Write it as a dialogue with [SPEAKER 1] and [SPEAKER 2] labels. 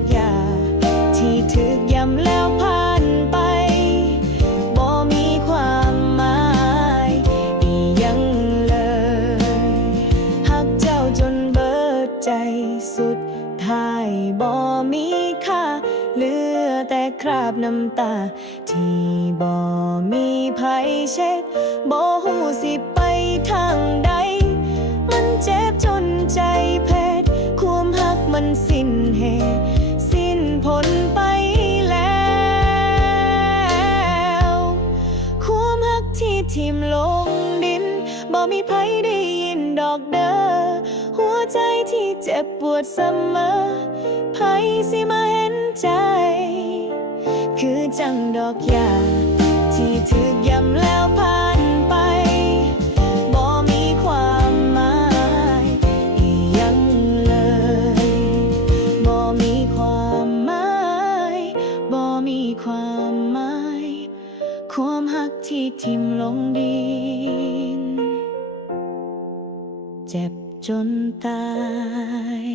[SPEAKER 1] อกยา ที่ถึกย้ำแล้วผ่านไปบ่มีความหมายอียังเลยหักเจ้าจนเบิดใจสุดท้ายบ่มีค่าเหลือแต่คราบน้ำตา ที่บ่มีภัยเช็ดบ่หูสิไปทางใด มันเจ็บจนใจเพชรความหักมันสิ ทิมลงดิน บ่มีใครได้ยินดอกเด้อ หัวใจที่เจ็บปวดเสมอไผสิมาเห็นใจ คือจังดอกหญ้าที่ถูกย้ำแล้วผ่านไป บ่มีความหมายอีหยังเลย บ่มีความหมาย บ่มีความหมาย ความหักที่ทิ่มลงดิน เจ็บจนตาย